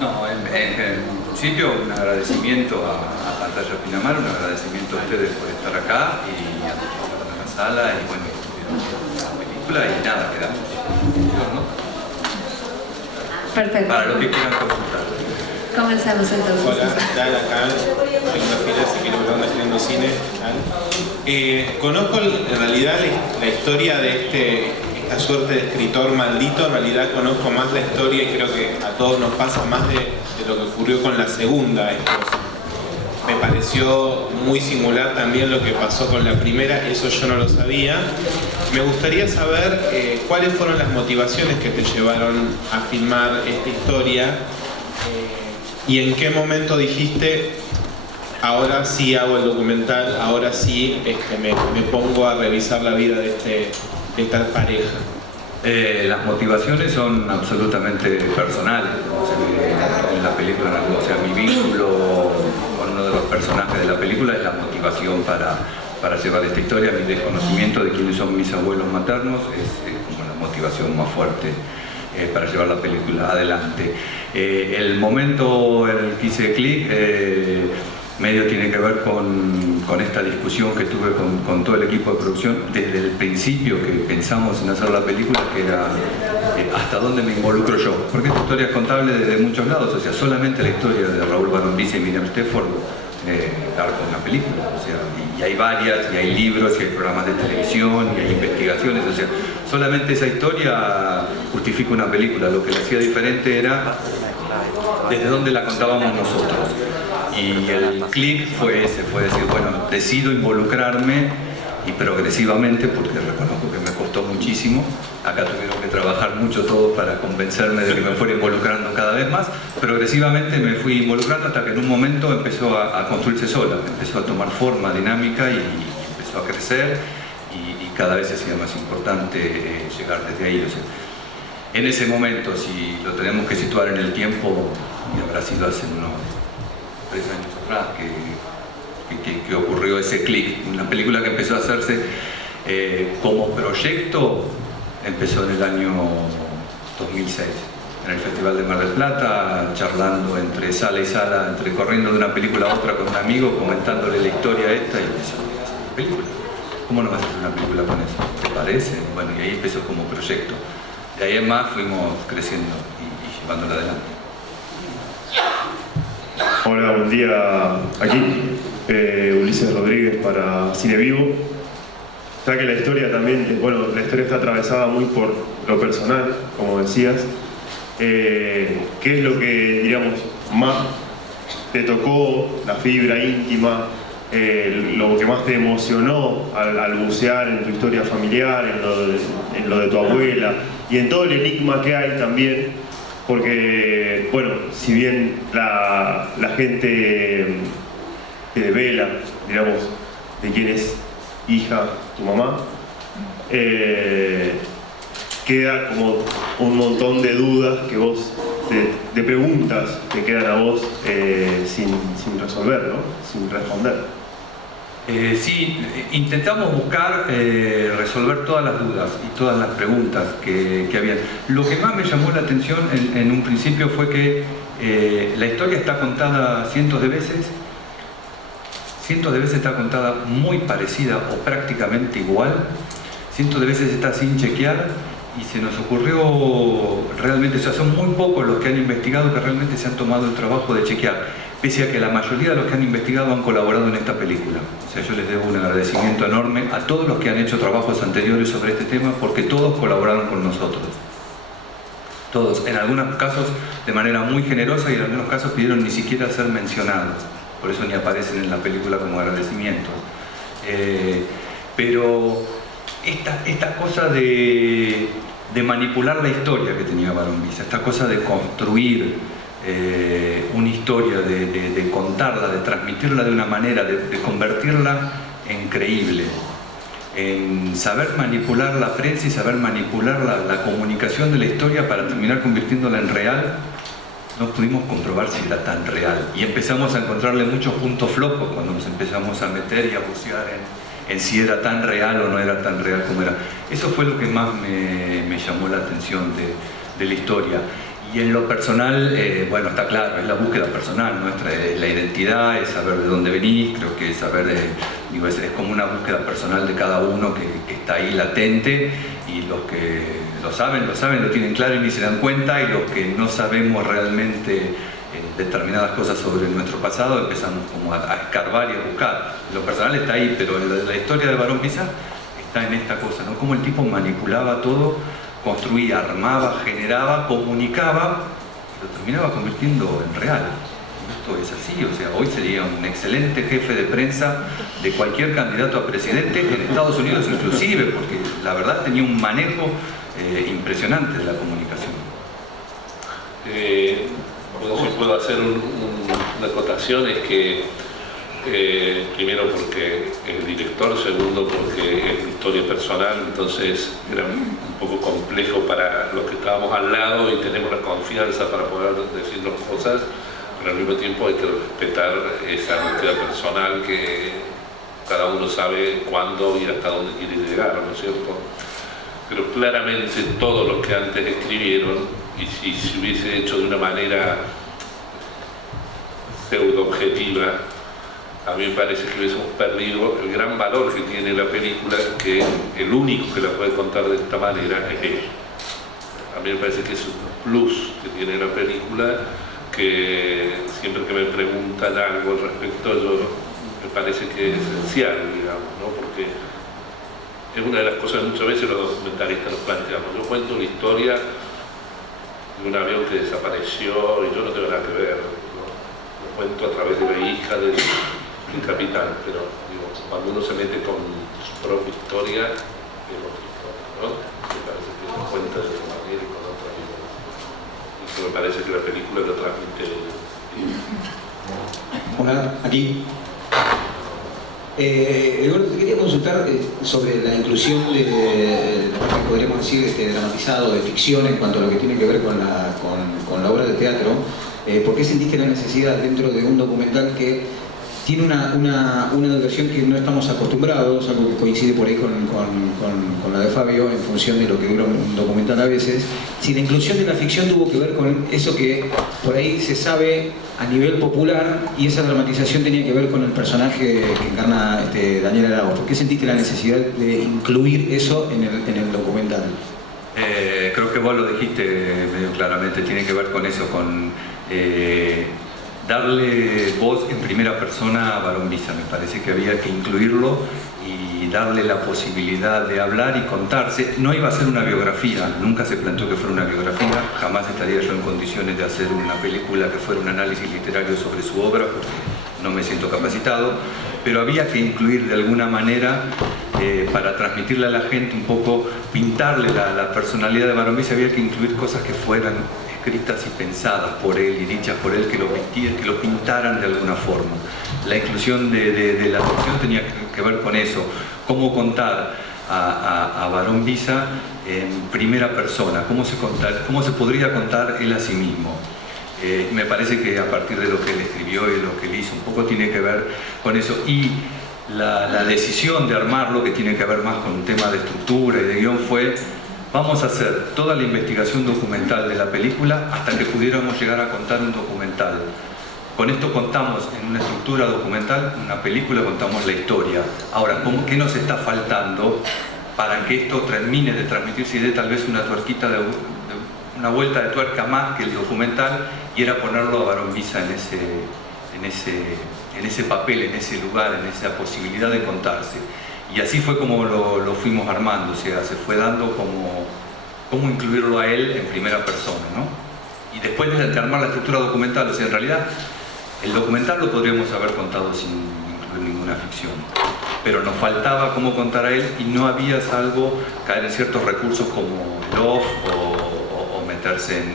No, en principio un agradecimiento a Pantalla Pinamar, un agradecimiento a ustedes por estar acá y a la sala y bueno, la película y nada, quedamos, ¿no? Perfecto. Para los que quieran consultar. Comenzamos entonces. Hola, tal, acá, segunda fila, si quiero preguntar haciendo cine. Conozco en realidad la historia de esta suerte de escritor maldito. En realidad conozco más la historia y creo que a todos nos pasa más de lo que ocurrió con la segunda esposa. Me pareció muy singular también lo que pasó con la primera, eso yo no lo sabía. Me gustaría saber cuáles fueron las motivaciones que te llevaron a filmar esta historia y en qué momento dijiste, ahora sí hago el documental, ahora sí me pongo a revisar la vida de esta pareja. Las motivaciones son absolutamente personales. O sea, en la película, o sea, mi vínculo con uno de los personajes de la película es la motivación para llevar esta historia. Mi desconocimiento de quiénes son mis abuelos maternos es como la motivación más fuerte para llevar la película adelante. El momento en el que hice clic medio tiene que ver con esta discusión que tuve con todo el equipo de producción desde el principio que pensamos en hacer la película, que era hasta dónde me involucro yo, porque esta historia es contable desde muchos lados, o sea, solamente la historia de Raúl Barondizzi y Miriam Stefford da con una película, o sea, y hay varias, y hay libros, y hay programas de televisión, y hay investigaciones, o sea, solamente esa historia justifica una película. Lo que la hacía diferente era desde dónde la contábamos nosotros. Y el clic fue ese, fue decir, bueno, decido involucrarme y progresivamente, porque reconozco que me costó muchísimo, acá tuvieron que trabajar mucho todos para convencerme de que me fuera involucrando cada vez más, progresivamente me fui involucrando hasta que en un momento empezó a construirse sola, empezó a tomar forma dinámica y empezó a crecer y cada vez se hacía más importante llegar desde ahí. O sea, en ese momento, si lo tenemos que situar en el tiempo, y habrá sido hace unos 3 años atrás que ocurrió ese clic. Una película que empezó a hacerse como proyecto empezó en el año 2006 en el Festival de Mar del Plata, charlando entre sala y sala, entre corriendo de una película a otra con un amigo, comentándole la historia esta y empezó a hacer una película. ¿Cómo no vas a hacer una película con eso? ¿Te parece? Bueno, y ahí empezó como proyecto. De ahí en más fuimos creciendo y llevándola adelante. Hola, buen día. Aquí Ulises Rodríguez para Cine Vivo. Ya que la historia también, bueno, la historia está atravesada muy por lo personal, como decías. ¿Qué es lo que, digamos, más te tocó, la fibra íntima, lo que más te emocionó al bucear en tu historia familiar, en lo de tu abuela y en todo el enigma que hay también? Porque, bueno, si bien la gente te devela, digamos, de quién es hija tu mamá, queda como un montón de dudas que vos, de preguntas que quedan a vos sin resolver, ¿no? Sin responder. Sí, intentamos buscar resolver todas las dudas y todas las preguntas que había. Lo que más me llamó la atención en un principio fue que la historia está contada cientos de veces está contada muy parecida o prácticamente igual, cientos de veces está sin chequear y se nos ocurrió realmente, o sea, son muy pocos los que han investigado que realmente se han tomado el trabajo de chequear, pese a que la mayoría de los que han investigado han colaborado en esta película. O sea, yo les debo un agradecimiento enorme a todos los que han hecho trabajos anteriores sobre este tema, porque todos colaboraron con nosotros. Todos, en algunos casos de manera muy generosa y en algunos casos pidieron ni siquiera ser mencionados. Por eso ni aparecen en la película como agradecimientos. Pero esta cosa de manipular la historia que tenía Barondizzi, esta cosa de construir una historia, de contarla, de transmitirla de una manera, de convertirla en creíble, en saber manipular la prensa y saber manipular la comunicación de la historia para terminar convirtiéndola en real. No pudimos comprobar si era tan real y empezamos a encontrarle muchos puntos flojos cuando nos empezamos a meter y a bucear en si era tan real o no era tan real como era. Eso fue lo que más me llamó la atención de la historia. Y en lo personal, bueno, está claro, es la búsqueda personal nuestra, es la identidad, es saber de dónde venís, creo que es saber, digo, es como una búsqueda personal de cada uno que está ahí latente, y los que lo saben, lo tienen claro y ni se dan cuenta, y los que no sabemos realmente determinadas cosas sobre nuestro pasado, empezamos como a escarbar y a buscar. Lo personal está ahí, pero la historia de Barón Visa está en esta cosa, ¿no? Cómo el tipo manipulaba todo, construía, armaba, generaba, comunicaba, y lo terminaba convirtiendo en real. Esto es así, o sea, hoy sería un excelente jefe de prensa de cualquier candidato a presidente, en Estados Unidos inclusive, porque la verdad tenía un manejo impresionante de la comunicación. Bueno, si puedo hacer una acotación, es que primero porque es director, segundo porque es historia personal, entonces era un poco complejo para los que estábamos al lado y tenemos la confianza para poder decirnos cosas, pero al mismo tiempo hay que respetar esa búsqueda personal que cada uno sabe cuándo y hasta dónde quiere llegar, ¿no es cierto? Pero claramente todos los que antes escribieron, y si se hubiese hecho de una manera pseudo-objetiva, a mí me parece que hubiésemos perdido el gran valor que tiene la película, que el único que la puede contar de esta manera es él. A mí me parece que es un plus que tiene la película, que siempre que me preguntan algo al respecto, me parece que es esencial, digamos, ¿no? Porque es una de las cosas que muchas veces los documentalistas nos planteamos. Yo cuento la historia de un avión que desapareció y yo no tengo nada que ver, ¿no? Lo cuento a través de la hija del capitán, pero digo, cuando uno se mete con su propia historia, es otra historia, ¿no? Me parece que lo cuenta de otra manera y con otra vida. Y eso me parece que la película lo transmite. Hola, aquí. Eduardo, te quería consultar sobre la inclusión de lo que podríamos decir dramatizado, de ficción en cuanto a lo que tiene que ver con la obra de teatro. ¿Por qué sentiste la necesidad dentro de un documental que tiene una duración que no estamos acostumbrados, algo que coincide por ahí con la de Fabio en función de lo que dura un documental a veces? Si la inclusión de la ficción tuvo que ver con eso que por ahí se sabe a nivel popular, y esa dramatización tenía que ver con el personaje que encarna Daniel Arauz. ¿Por qué sentiste la necesidad de incluir eso en el documental? Creo que vos lo dijiste medio claramente, tiene que ver con eso, con darle voz en primera persona a Barón Visa. Me parece que había que incluirlo y darle la posibilidad de hablar y contarse. No iba a ser una biografía, nunca se planteó que fuera una biografía, jamás estaría yo en condiciones de hacer una película que fuera un análisis literario sobre su obra, porque no me siento capacitado, pero había que incluir de alguna manera, para transmitirle a la gente un poco, pintarle la personalidad de Barón Visa, había que incluir cosas que fueran escritas y pensadas por él y dichas por él, que lo vestían, que lo pintaran de alguna forma. La inclusión de la ficción tenía que ver con eso, cómo contar a Barón Visa en primera persona, cómo se podría contar él a sí mismo. Me parece que a partir de lo que él escribió y lo que él hizo, un poco tiene que ver con eso. Y la decisión de armarlo, que tiene que ver más con un tema de estructura y de guión, fue: vamos a hacer toda la investigación documental de la película hasta que pudiéramos llegar a contar un documental. Con esto contamos en una estructura documental, una película, contamos la historia. Ahora, ¿qué nos está faltando para que esto termine de transmitirse y dé tal vez una tuerquita, una vuelta de tuerca más que el documental? Y era ponerlo a Barón Visa en ese papel, en ese lugar, en esa posibilidad de contarse. Y así fue como lo fuimos armando, o sea, se fue dando cómo incluirlo a él en primera persona, ¿no? Y después de armar la estructura documental, o sea, en realidad el documental lo podríamos haber contado sin incluir ninguna ficción, pero nos faltaba cómo contar a él, y no había, salvo caer en ciertos recursos como el off o meterse en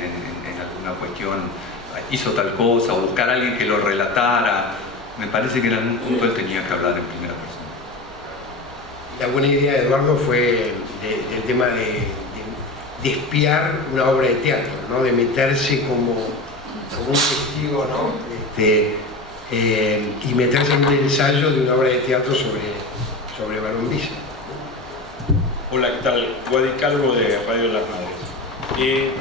alguna cuestión, hizo tal cosa, o buscar a alguien que lo relatara. Me parece que en algún punto él tenía que hablar en primera persona. La buena idea de Eduardo fue del tema de espiar una obra de teatro, ¿no? De meterse como un testigo, ¿no? Y meterse en un ensayo de una obra de teatro sobre Barón Visa. Hola, ¿qué tal? Guadi Calvo de Radio Las Madres.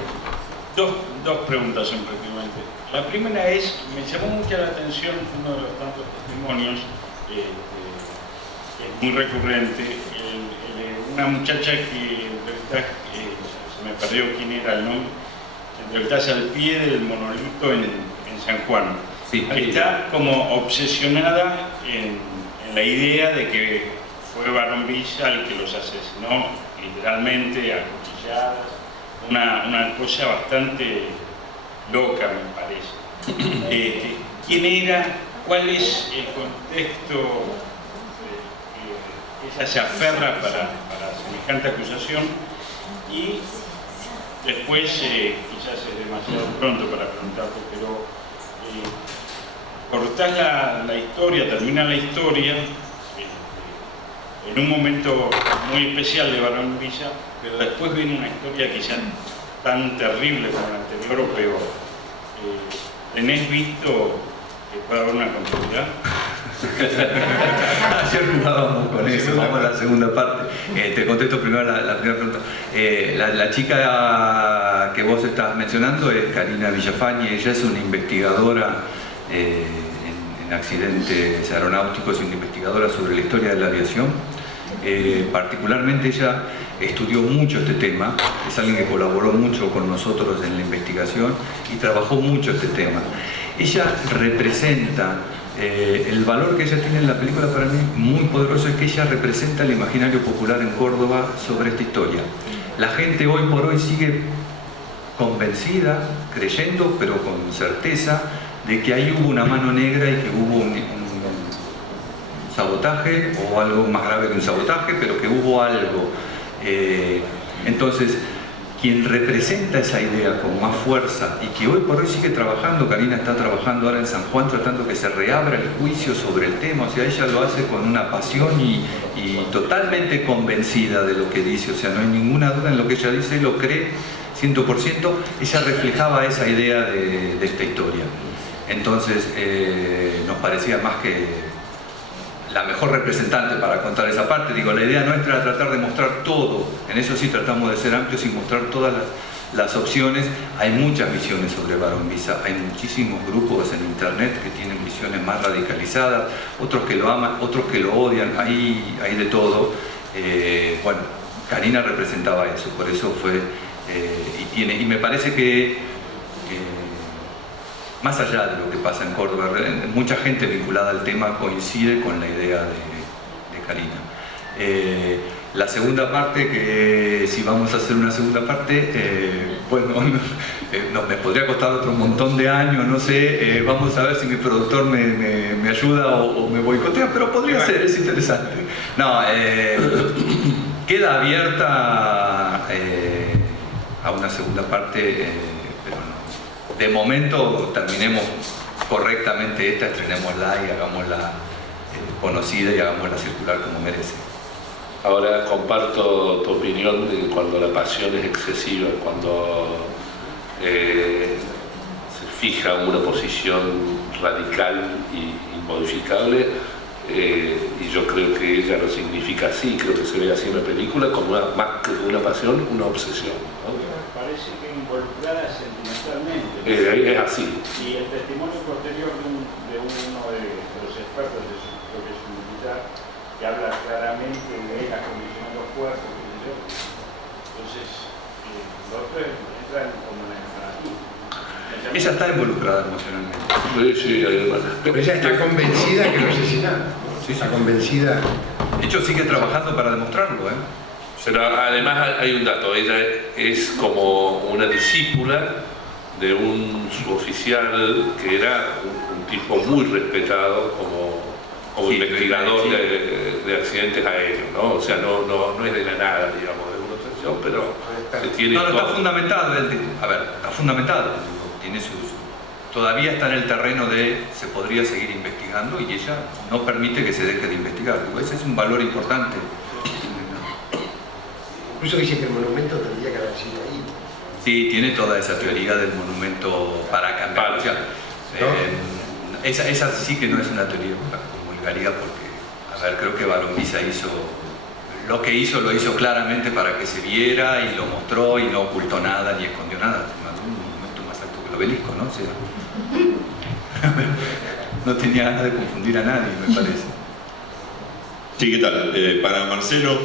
dos preguntas son prácticamente. La primera es, me llamó mucha la atención uno de los tantos testimonios, que es muy recurrente, una muchacha que se me perdió quién era el nombre, entrevistás al pie del monolito en San Juan. Sí, está como obsesionada en la idea de que fue Barón Villa el que los asesinó literalmente a cuchilladas, una cosa bastante loca me parece. ¿Quién era? ¿Cuál es el contexto que ella se aferra para semejante acusación? Y después, quizás es demasiado pronto para preguntarte, pero cortás la historia, termina la historia en un momento muy especial de Barón Villa, pero después viene una historia quizás tan terrible como la anterior o peor. ¿Tenés visto que puede haber una continuidad? Ayer jugábamos con eso, vamos a la segunda parte. Te contesto primero la primera pregunta. La chica que vos estás mencionando es Karina Villafañe. Ella es una investigadora en accidentes aeronáuticos, y una investigadora sobre la historia de la aviación. Particularmente ella estudió mucho este tema, es alguien que colaboró mucho con nosotros en la investigación y trabajó mucho este tema. Ella representa, el valor que ella tiene en la película para mí muy poderoso es que ella representa el imaginario popular en Córdoba sobre esta historia. La gente hoy por hoy sigue convencida, creyendo, pero con certeza, de que ahí hubo una mano negra y que hubo un sabotaje, o algo más grave que un sabotaje, pero que hubo algo. Entonces, quien representa esa idea con más fuerza y que hoy por hoy sigue trabajando, Karina está trabajando ahora en San Juan tratando que se reabra el juicio sobre el tema, o sea, ella lo hace con una pasión y totalmente convencida de lo que dice, o sea, no hay ninguna duda en lo que ella dice, lo cree 100%, ella reflejaba esa idea de esta historia. Entonces, nos parecía más que la mejor representante para contar esa parte. Digo, la idea nuestra era tratar de mostrar todo, en eso sí tratamos de ser amplios y mostrar todas las opciones. Hay muchas visiones sobre Barón Villa, hay muchísimos grupos en internet que tienen visiones más radicalizadas, otros que lo aman, otros que lo odian, hay de todo. Bueno, Karina representaba eso, por eso fue, y me parece que más allá de lo que pasa en Córdoba, mucha gente vinculada al tema coincide con la idea de Karina. La segunda parte, que si vamos a hacer una segunda parte, bueno, me podría costar otro montón de años, no sé, vamos a ver si mi productor me ayuda o me boicotea, pero podría ser, es interesante. No, queda abierta a una segunda parte, pero no. De momento terminemos correctamente esta, estrenémosla y hagámosla conocida y hagámosla circular como merece. Ahora comparto tu opinión de cuando la pasión es excesiva, cuando se fija una posición radical y inmodificable, y yo creo que ella lo significa así, creo que se ve así en la película como más que una pasión, una obsesión, ¿no? Parece que involucrada sentimentalmente. Es así. Y el testimonio posterior de uno de los expertos, creo que es un militar, que habla claramente de él acondicionando cuerpos, entonces los tres entran como en el fanatismo. Ella está involucrada emocionalmente. Sí, pero ella está convencida que lo asesinaron. Sí, está convencida. De hecho, sigue trabajando para demostrarlo, Pero además hay un dato, ella es como una discípula de un suboficial que era un tipo muy respetado como sí, investigador de accidentes aéreos, ¿no? O sea, no es de la nada, digamos, de una obsesión, pero se tiene... No, está fundamentado, está fundamentado, tiene todavía está en el terreno de se podría seguir investigando y ella no permite que se deje de investigar. Ese es un valor importante. Incluso dice que el monumento tendría que haber sido ahí. Sí, tiene toda esa teoría del monumento para cambiar. O sea, esa sí que no es una teoría con vulgaridad, porque, a ver, creo que Barón Villa hizo lo que hizo, lo hizo claramente para que se viera y lo mostró y no ocultó nada ni escondió nada. Mandó un monumento más obelisco, ¿no? O sea, no tenía ganas de confundir a nadie, me parece. Sí, ¿qué tal? Para Marcelo,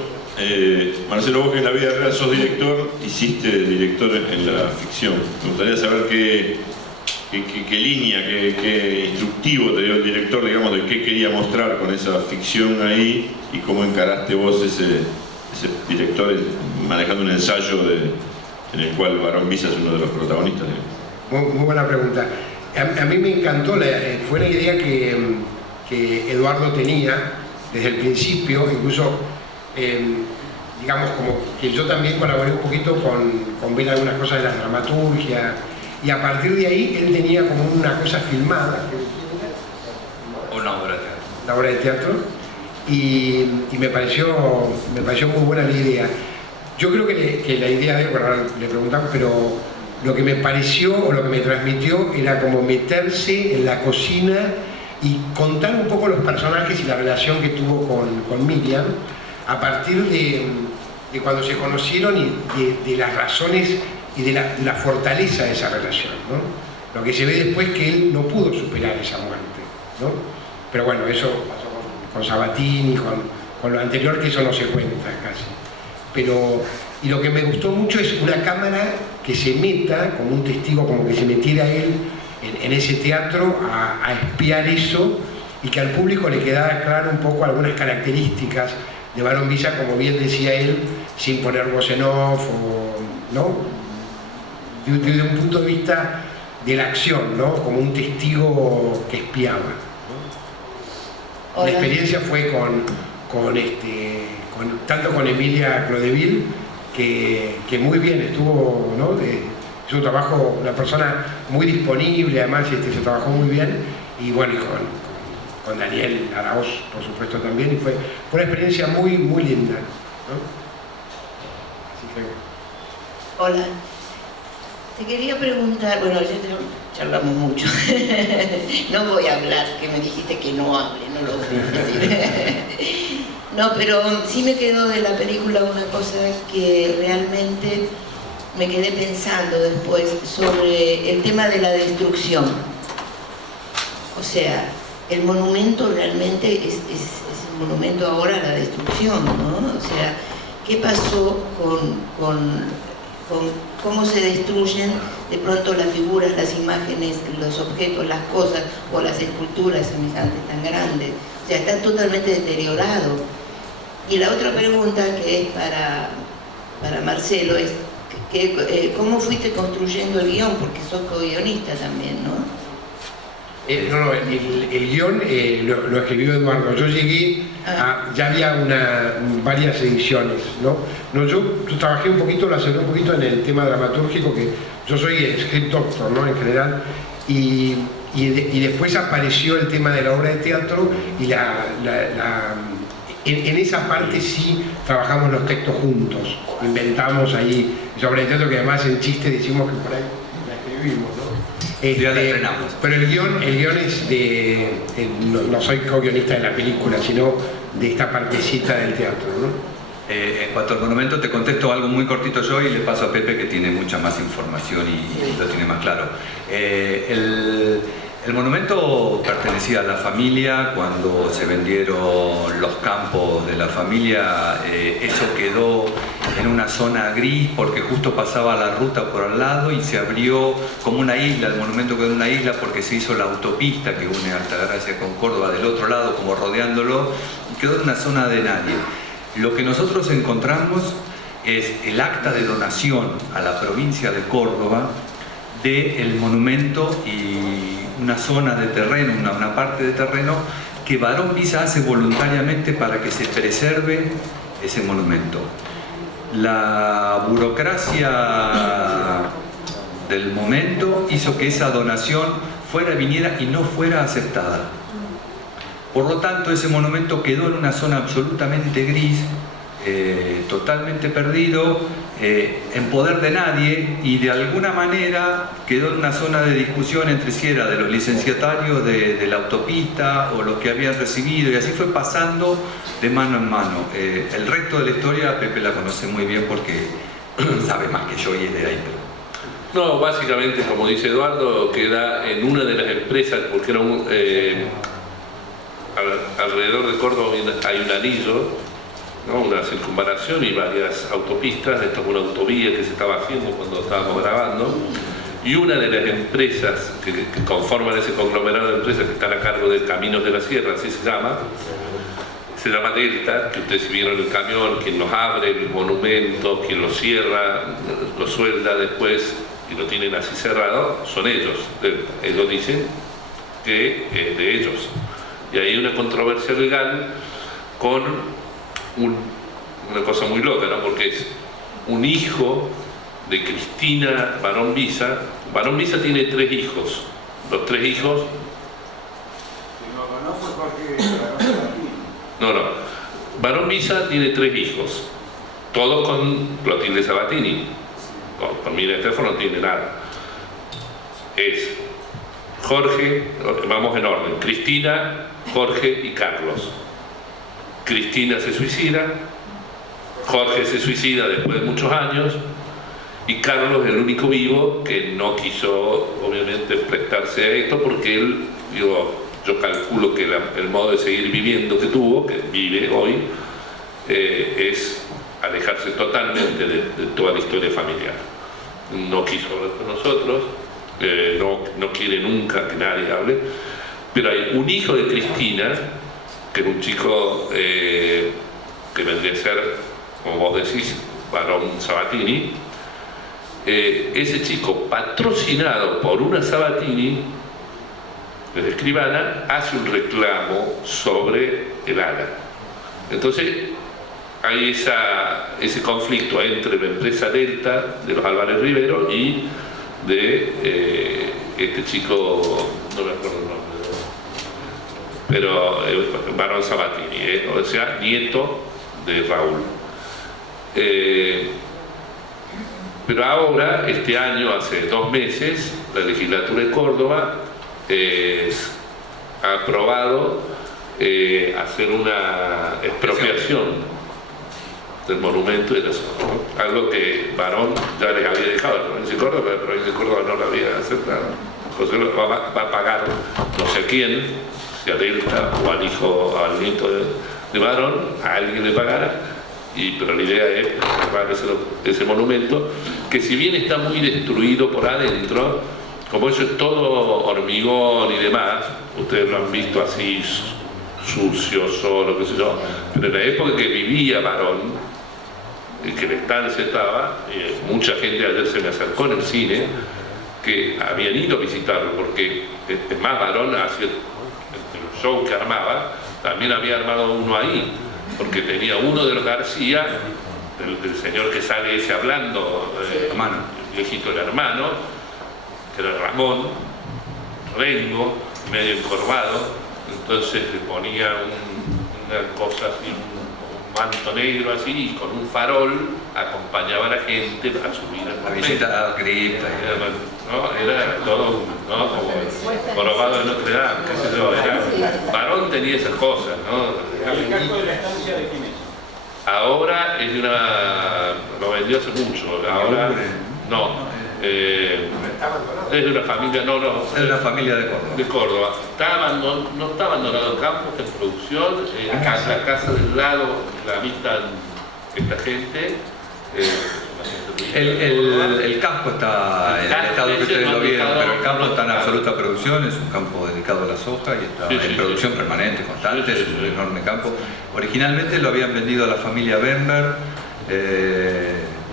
Marcelo, vos que en la vida real sos director, hiciste director en la ficción. Me gustaría saber qué línea, qué instructivo te dio el director, digamos, de qué quería mostrar con esa ficción ahí y cómo encaraste vos ese director manejando un ensayo en el cual Barón Visa es uno de los protagonistas. Muy buena pregunta. A mí me encantó, fue una idea que Eduardo tenía desde el principio, incluso digamos como que yo también colaboré un poquito con ver algunas cosas de la dramaturgia, y a partir de ahí él tenía como una cosa filmada, Una obra de teatro. la obra de teatro, y me pareció muy buena la idea. Yo creo que la idea de, bueno, ahora le preguntamos, pero lo que me pareció o lo que me transmitió era como meterse en la cocina y contar un poco los personajes y la relación que tuvo con Miriam a partir de cuando se conocieron y de las razones y de la fortaleza de esa relación, ¿no? Lo que se ve después que él no pudo superar esa muerte, ¿no? Pero bueno, eso pasó con Sabatini, con lo anterior, que eso no se cuenta casi. Y lo que me gustó mucho es una cámara que se meta como un testigo, como que se metiera él en ese teatro a espiar eso, y que al público le quedara claro un poco algunas características de Barón Visa, como bien decía él, sin poner voz en off, ¿no? Desde un punto de vista de la acción, ¿no? Como un testigo que espiaba, ¿no? La experiencia fue tanto con Emilia Clodeville, que muy bien estuvo, ¿no? Es un trabajo, una persona muy disponible, además se trabajó muy bien, y bueno, y con Daniel Araoz, por supuesto, también, y fue una experiencia muy, muy linda, ¿no? Así que... Hola. Te quería preguntar, bueno, ya charlamos mucho, no voy a hablar, que me dijiste que no hable, no lo voy a decir. No, pero sí me quedó de la película una cosa que realmente me quedé pensando después sobre el tema de la destrucción. O sea, el monumento realmente es un monumento ahora a la destrucción, ¿no? O sea, ¿qué pasó con cómo se destruyen de pronto las figuras, las imágenes, los objetos, las cosas o las esculturas semejantes tan grandes? O sea, está totalmente deteriorado. Y la otra pregunta que es para Marcelo es ¿cómo fuiste construyendo el guión? Porque sos co-guionista también, ¿no? No, el guión lo escribió Eduardo. Yo llegué ya había varias ediciones, ¿no? Yo trabajé un poquito, lo acerqué un poquito en el tema dramatúrgico, que yo soy script doctor, ¿no? En general, y después apareció el tema de la obra de teatro, y en esa parte sí trabajamos los textos juntos, inventamos ahí esa obra de teatro, que además en chiste decimos que por ahí la escribimos, ¿no? Ya la estrenamos. Pero el guión es no soy co-guionista de la película, sino de esta partecita del teatro, ¿no? En cuanto al monumento, te contesto algo muy cortito yo y le paso a Pepe, que tiene mucha más información y lo tiene más claro. El monumento pertenecía a la familia. Cuando se vendieron los campos de la familia, eso quedó en una zona gris porque justo pasaba la ruta por al lado y se abrió como una isla. El monumento quedó en una isla porque se hizo la autopista que une Altagracia con Córdoba del otro lado, como rodeándolo, y quedó en una zona de nadie. Lo que nosotros encontramos es el acta de donación a la provincia de Córdoba del monumento y una zona de terreno, una parte de terreno que Barón Visa hace voluntariamente para que se preserve ese monumento. La burocracia del momento hizo que esa donación viniera y no fuera aceptada. Por lo tanto, ese monumento quedó en una zona absolutamente gris, totalmente perdido, en poder de nadie, y de alguna manera quedó en una zona de discusión entre si era de los licenciatarios de la autopista o los que habían recibido, y así fue pasando de mano en mano. El resto de la historia Pepe la conoce muy bien porque sabe más que yo y es de ahí. No, básicamente, como dice Eduardo, queda en una de las empresas, porque era alrededor de Córdoba hay un anillo, ¿no? Una circunvalación y varias autopistas. Esto es una autovía que se estaba haciendo cuando estábamos grabando. Y una de las empresas que conforman ese conglomerado de empresas que están a cargo de Caminos de la Sierra, así se llama Delta, que ustedes vieron el camión, quien los abre el monumento, quien lo cierra, lo suelda después y lo tienen así cerrado, son ellos. Ellos dicen que es de ellos. Y hay una controversia legal con una cosa muy loca, ¿no? Porque es un hijo de Cristina Barón Visa. Barón Visa tiene 3 hijos. Los 3 hijos... No. Barón Visa tiene 3 hijos. Todos con Clotilde Sabatini. Con Miriam Steffo no tiene nada. Es Jorge, vamos en orden, Cristina, Jorge y Carlos. Cristina se suicida, Jorge se suicida después de muchos años, y Carlos es el único vivo que no quiso, obviamente, prestarse a esto, porque él, yo calculo que el modo de seguir viviendo que tuvo, que vive hoy, es alejarse totalmente de toda la historia familiar. No quiso hablar con nosotros, no quiere nunca que nadie hable, pero hay un hijo de Cristina, que era un chico que vendría a ser, como vos decís, Barón Sabatini. Ese chico, patrocinado por una Sabatini, de escribana, hace un reclamo sobre el ala. Entonces hay ese conflicto entre la empresa Delta de los Álvarez Rivero y de este chico, no me acuerdo el nombre, pero Barón Sabatini, o sea, nieto de Raúl. Pero ahora, este año, hace 2 meses, la legislatura de Córdoba ha aprobado hacer una expropiación del monumento de la zona, ¿no? Algo que Barón ya les había dejado a la provincia de Córdoba, pero la provincia de Córdoba no lo había aceptado. José lo va a pagar no sé a quién, si a Delta o al hijo, al nieto de Barón, a alguien le pagará, pero la idea es preservar ese monumento, que si bien está muy destruido por adentro, como eso es todo hormigón y demás, ustedes lo han visto así sucio, solo, qué sé yo, pero en la época que vivía Barón, que la estancia estaba, mucha gente ayer se me acercó en el cine que habían ido a visitarlo, porque es más, Barón hacía el show que armaba, también había armado uno ahí, porque tenía uno de los García, del señor que sale ese hablando, el viejito, el hermano, que era Ramón Rengo, medio encorvado. Entonces le ponía una cosa así, un manto negro así, y con un farol acompañaba a la gente a subir al monumento. Visita cripta. ¿No? Era todo, ¿no? Como jorobado de Notre Dame, qué sé yo. Barón tenía esas cosas, ¿no? ¿El casco de la estancia de quién es? Ahora es de una... lo vendió hace mucho, ahora... No. Es de una familia, es de una familia de Córdoba. De Córdoba. No está abandonado el campo, está en producción. La casa del lado la habitan esta gente. El campo está en el estado que ustedes lo vieron, pero el campo está en absoluta producción, es un campo dedicado a la soja y está en producción permanente, constante, es un enorme campo. Originalmente lo habían vendido a la familia Bember,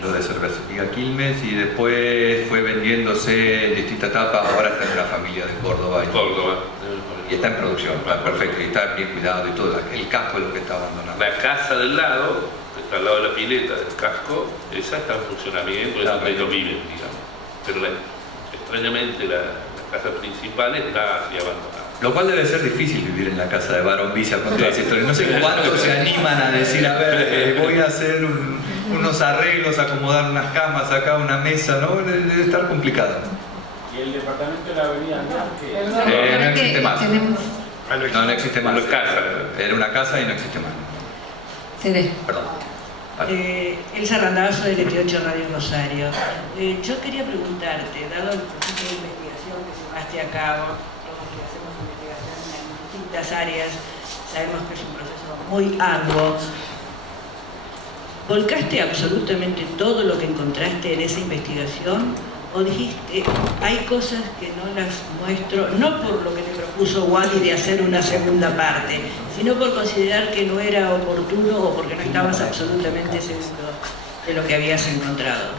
lo de Cervecería Quilmes, y después fue vendiéndose en distintas etapas. Ahora está en la familia de Córdoba y está en producción, está perfecto, y está bien cuidado y todo. El casco es lo que está abandonado. La casa del lado, que está al lado de la pileta del casco, esa está en funcionamiento, es donde ellos viven, digamos. Pero extrañamente la casa principal está así abandonada. Lo cual debe ser difícil vivir en la casa de Barón Visa con todas las historias. No sé cuántos se animan a decir, a ver, voy a hacer unos arreglos, acomodar unas camas acá, una mesa, ¿no? Debe estar complicado. ¿Y el departamento de la avenida Andrés? No existe más. No existe más. Una casa. Era una casa y no existe más. CD. Perdón. Elsa Randazzo del 28 Radio Rosario. Yo quería preguntarte, dado el proceso de investigación que llevaste a cabo, todos que hacemos investigación en distintas áreas, sabemos que es un proceso muy arduo, ¿volcaste absolutamente todo lo que encontraste en esa investigación? ¿O dijiste, hay cosas que no las muestro, no por lo que te propuso Wally de hacer una segunda parte, sino por considerar que no era oportuno o porque no estabas absolutamente seguro de lo que habías encontrado?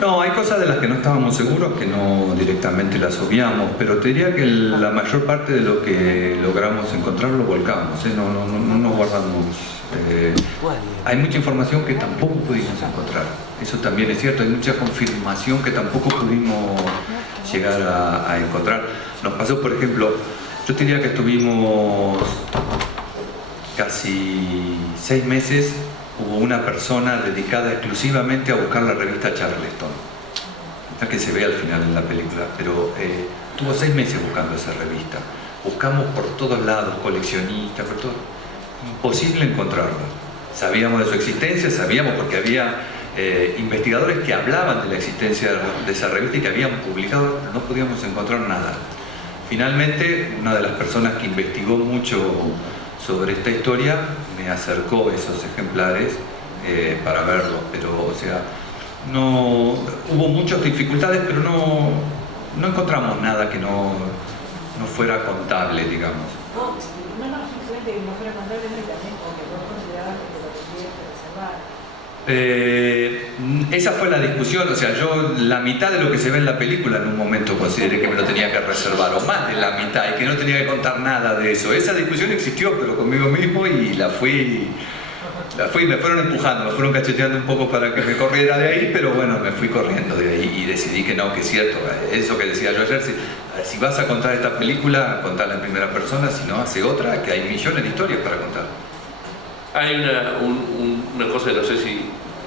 No, hay cosas de las que no estábamos seguros que no directamente las obviamos, pero te diría que la mayor parte de lo que logramos encontrar lo volcamos, no nos guardamos. Hay mucha información que tampoco pudimos encontrar, eso también es cierto, hay mucha confirmación que tampoco pudimos llegar a encontrar. Nos pasó, por ejemplo, yo te diría que estuvimos casi 6 meses. Hubo una persona dedicada exclusivamente a buscar la revista Charleston, esta que se ve al final en la película, pero tuvo 6 meses buscando esa revista. Buscamos por todos lados, coleccionistas, por todo. Imposible encontrarla. Sabíamos de su existencia, sabíamos porque había investigadores que hablaban de la existencia de esa revista y que habían publicado, pero no podíamos encontrar nada. Finalmente, una de las personas que investigó mucho sobre esta historia me acercó esos ejemplares para verlos, pero o sea, no hubo muchas dificultades, pero no encontramos nada que no fuera contable, digamos. No, simplemente que no fuera contable, no, y también porque vos considerabas que te lo tendrías que reservar. Esa fue la discusión, o sea, yo la mitad de lo que se ve en la película en un momento consideré que me lo tenía que reservar, o más de la mitad, y que no tenía que contar nada de eso. Esa discusión existió, pero conmigo mismo, y me fueron empujando, me fueron cacheteando un poco para que me corriera de ahí, pero bueno, me fui corriendo de ahí y decidí que no, que es cierto, eso que decía yo ayer, si vas a contar esta película, contala en primera persona, si no, hace otra, que hay millones de historias para contar. Hay una cosa que no sé si,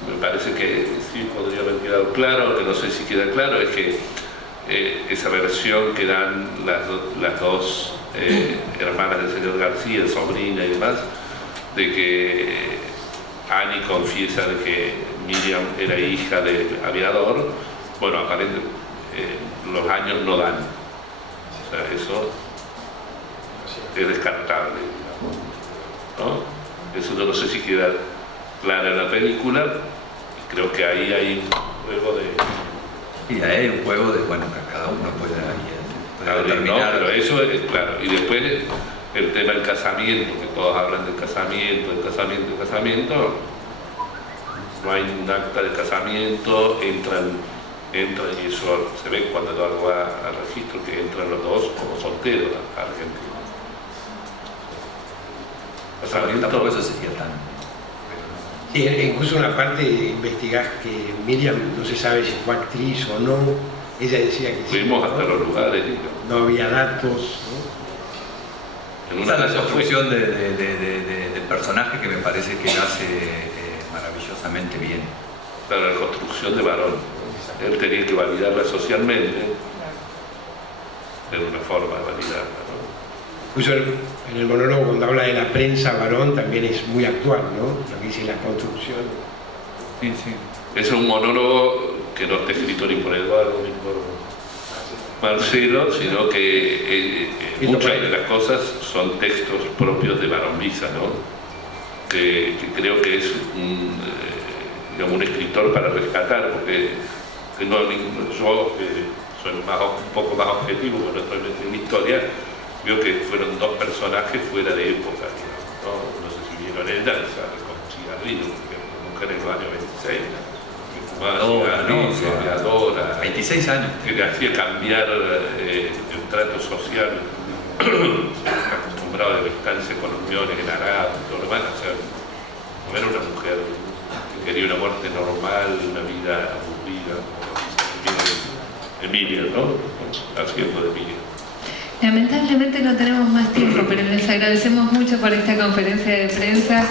me parece que sí podría haber quedado claro, que no sé si queda claro, es que esa versión que dan las dos hermanas del señor García, sobrina y demás, de que Annie confiesa de que Miriam era hija del aviador, bueno, aparentemente los años no dan, o sea, eso es descartable, digamos, ¿no? Eso no sé si queda claro en la película. Creo que ahí hay un juego de... Y ahí hay un juego de, bueno, que cada uno puede determinar. No, pero eso es claro. Y después el tema del casamiento, que todos hablan del casamiento. No hay un acta de casamiento, entran y eso se ve cuando Eduardo va al registro, que entran los dos como solteros a Argentina. Tampoco eso sería tan... Sí, incluso una parte investigás que Miriam no se sabe si fue actriz o no. Ella decía que fuimos sí, hasta ¿no? los lugares. No había datos, ¿no? En una la construcción del personaje que me parece que nace maravillosamente bien. Claro, la construcción de varón. Él tenía que validarla socialmente. Era una forma de validarla, ¿no? Incluso en el monólogo, cuando habla de la prensa varón, también es muy actual, ¿no? Lo que dice la construcción. Sí. Es un monólogo que no está escrito ni por Eduardo ni por Marcelo, sino que muchas de las cosas son textos propios de Barón Visa, ¿no? Que creo que es un escritor para rescatar, porque yo, que soy un poco más objetivo, porque no estoy metido en historia, veo que fueron dos personajes fuera de época, digamos, ¿no? No sé si vieron el danza con cigarrillo, porque una mujer en los años 26, que fumaba cigarrillo, aviadora, 26 años. Que le hacía cambiar el trato social, acostumbrado a vestirse con uniones en Arab, todo lo demás, o sea, no era una mujer que quería una muerte normal, una vida aburrida, como Emilia, ¿no? Haciendo de Emilia. Lamentablemente no tenemos más tiempo, pero les agradecemos mucho por esta conferencia de prensa.